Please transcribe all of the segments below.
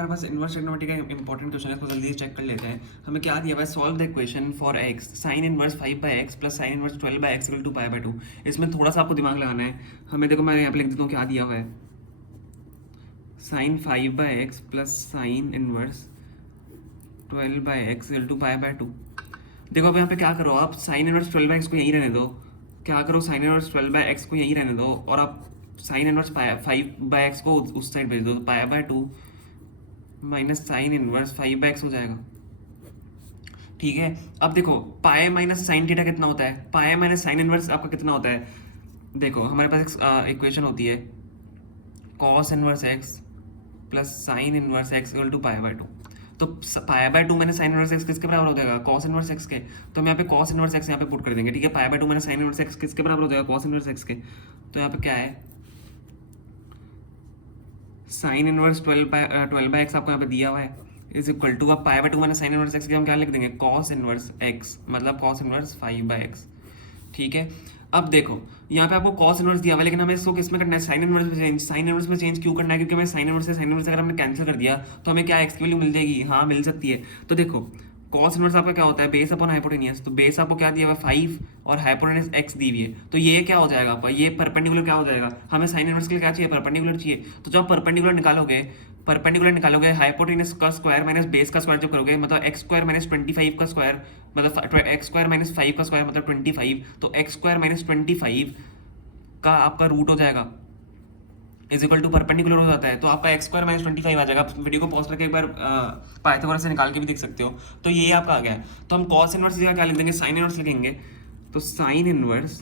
हमारे पास inverse trigonometry का important question है, इसको जल्दी चेक कर लेते हैं। हमें क्या दिया हुआ है, solve the equation for x sine inverse 5/x plus sine inverse 12/x equal to पाई/2। इसमें थोड़ा सा आपको दिमाग लगाना है। हमें देखो, मैं यहाँ पे लिख देता हूँ क्या दिया हुआ है, sine 5/x plus sine inverse 12/x equal to पाई/2। देखो अब यहाँ पे क्या करो, आप साइन इनवर्स 12/x को यहीं रहने दो। क्या करो, साइन इनवर्स 12/x को यहीं रहने दो और आप साइन इनवर्स 5/x को उस साइड भेज दो, तो पाई/2 माइनस साइन इनवर्स 5/x हो जाएगा। ठीक है, अब देखो पाए माइनस साइन थीटा कितना होता है, पाए माइनस साइन इनवर्स आपका कितना होता है। देखो हमारे पास एक इक्वेशन होती है cos inverse x plus sine inverse x equal to पाई/2। तो पाई/2 मैंने साइन इनवर्स एक्स किसके बराबर हो जाएगा, कॉस इनवर्स एक्स के। तो हम यहाँ पे कॉस इनवर्स एक्स यहाँ पे पुट कर देंगे। ठीक है, पाई/2 मैंने साइन इनवर्स एक्स किसके बराबर हो जाएगा, कॉस इनवर्स एक्स के। तो यहाँ पे क्या है, साइन इनवर्स 12/x आपको यहाँ पे दिया हुआ है इज इक्वल टू, अब पाई/2 मैंने साइन इनवर्स एक्स के हम क्या लिख देंगे, कॉस इनवर्स एक्स, मतलब कॉस इनवर्स 5/x। ठीक है, अब देखो यहाँ पे आपको कॉस इनवर्स दिया हुआ है, लेकिन हमें इसको किस में करना है, साइन इनवर्स में चेंज। साइन इनवर्स में चेंज क्यों करना है, क्योंकि हमें साइन इनवर्स से साइन इनवर्स अगर हमने कैंसिल कर दिया तो हमें क्या एक्स की वैल्यू मिल जाएगी, हाँ मिल सकती है। तो देखो कॉस इनवर्स आपका क्या होता है, बेस अपॉन हाइपोटेनियस। तो बेस आपको क्या दिया हुआ है 5 और हाइपोटेनियस एक्स दी हुई है, तो ये क्या हो जाएगा आपका, ये परपेंडिकुलर क्या हो जाएगा। हमें साइन इनवर्स के लिए क्या चाहिए, परपेंडिकुलर चाहिए। तो जब परपेंडिकुलर निकालोगे हाइपोटेनियस का स्क्वायर माइनस बेस का स्क्वायर जो करोगे, मतलब एक्स स्क्वायर माइनस 25 का स्क्वायर, मतलब एक्स स्क्वायर माइनस 5 का स्क्वायर मतलब 25। तो एक्स स्क्वायर माइनस 25 का आपका रूट हो जाएगा इज इक्वल टू परपेंडिकुलर हो जाता है। तो आपका एक्स स्क्वायर माइनस 25 आ जाएगा। आप वीडियो को पॉज करके एक बार पाइथागोरस से निकाल के भी देख सकते हो। तो ये आपका आ गया। तो हम कॉस इनवर्स की जगह क्या लिख देंगे, साइन इनवर्स लिखेंगे। तो sign inverse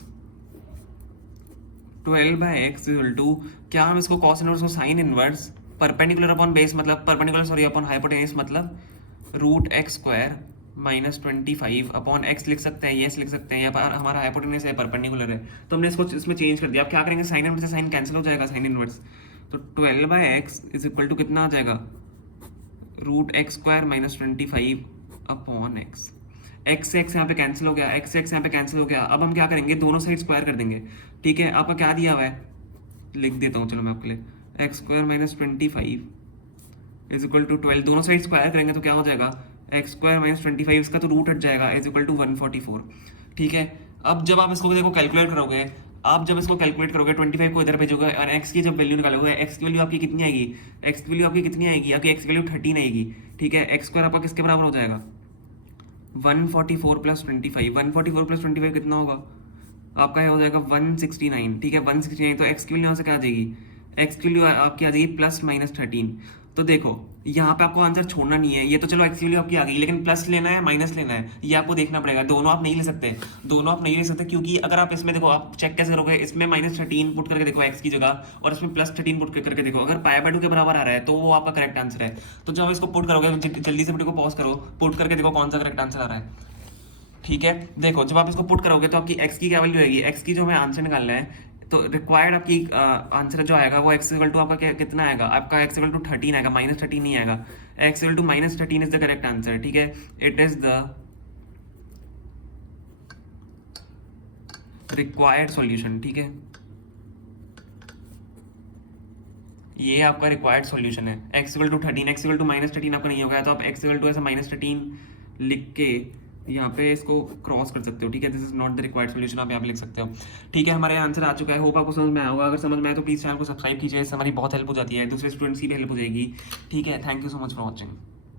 12/x equal to, क्या हम इसको कॉस इनवर्स को sine inverse perpendicular upon base, मतलब परपेंडिकुलर सॉरी अपॉन हाइपोटेन्यूस, मतलब root x square minus 25 upon x लिख सकते हैं, यस लिख सकते हैं। यहाँ पर हमारा हाइपोटेन्यूस है, परपेंडिकुलर है, तो हमने इसको इसमें चेंज कर दिया। अब क्या करेंगे, साइन इनवर्स से साइन कैंसिल हो जाएगा, साइन इनवर्स। तो 12/x इज इक्वल टू कितना आ जाएगा, root x square minus 25 upon x. X से एक्स यहाँ पे कैंसिल हो गया, एक्स से एक्स यहाँ पे कैंसिल हो गया। अब हम क्या करेंगे, दोनों साइड स्क्वायर कर देंगे। ठीक है, आपका क्या दिया हुआ है, लिख देता हूँ चलो मैं आपके लिए, x square minus 25 is equal to 12। दोनों साइड स्क्वायर करेंगे तो क्या हो जाएगा, एक्स स्क्वायर माइनस 25, इसका तो रूट हट जाएगा, इज इक्वल टू 144। ठीक है, अब जब आप इसको देखो कैलकुलेट करोगे, आप जब इसको कैलकुलेट करोगे 25 को इधर भेजोगे और एक्स की जब वैल्यू निकालोगे, एक्स की वैल्यू आपकी कितनी आएगी, एक्स की वैल्यू आपकी कितनी आएगी, आपकी एक्स की वैल्यू 13 आएगी। ठीक है, एक्स स्क्वायर आपका किसके बराबर हो जाएगा, 144 प्लस 25। 144 प्लस 25 कितना होगा, आपका हो जाएगा 169। ठीक है, 169। तो एक्स की वैल्यू यहाँ से क्या आ जाएगी, एक्स की वैल्यू आपकी आ जाएगी प्लस माइनस 13। तो देखो यहाँ पे आपको आंसर छोड़ना नहीं है, ये तो चलो एक्स की वैल्यू आपकी आ गई, लेकिन प्लस लेना है माइनस लेना है, ये आपको देखना पड़ेगा। दोनों आप नहीं ले सकते, दोनों आप नहीं ले सकते, क्योंकि अगर आप इसमें देखो, आप चेक कैसे करोगे, इसमें माइनस 13 पुट करके देखो एक्स की जगह, और इसमें प्लस 13 पुट करके देखो, अगर पाई/2 के बराबर आ रहा है तो वो आपका करेक्ट आंसर है। तो जब इसको पुट करोगे, जल्दी से वीडियो को पॉज करो, पुट करके देखो कौन सा करेक्ट आंसर आ रहा है। ठीक है, देखो जब आप इसको पुट करोगे तो आपकी एक्स की क्या वैल्यू आएगी, एक्स की जो हमें आंसर निकालना है, तो रिक्वायर्ड आपकी आंसर जो आएगा वो एक्स इक्वल टू आपका कितना आएगा, आपका एक्स इक्वल टू 13 आएगा, माइनस 13 नहीं आएगा। X equal to minus 13 is the correct answer. ठीक है, it is the required solution. ठीक है, ये आपका रिक्वायर्ड सॉल्यूशन है, x equal to 13। X equal to minus 13 आपका नहीं हो गया, तो आप एक्स इक्वल टू ऐसा माइनस 13 लिख के यहाँ पे इसको क्रॉस कर सकते हो। ठीक है, this is not the required solution, आप यहाँ पे लिख सकते हो। ठीक है, हमारे आंसर आ चुका है, होप आपको समझ में आया होगा। अगर समझ में आए तो प्लीज़ चैनल को सब्सक्राइब कीजिए, इससे हमारी बहुत हेल्प हो जाती है, दूसरे स्टूडेंट्स की भी हेल्प हो जाएगी। ठीक है, thank you so much for watching.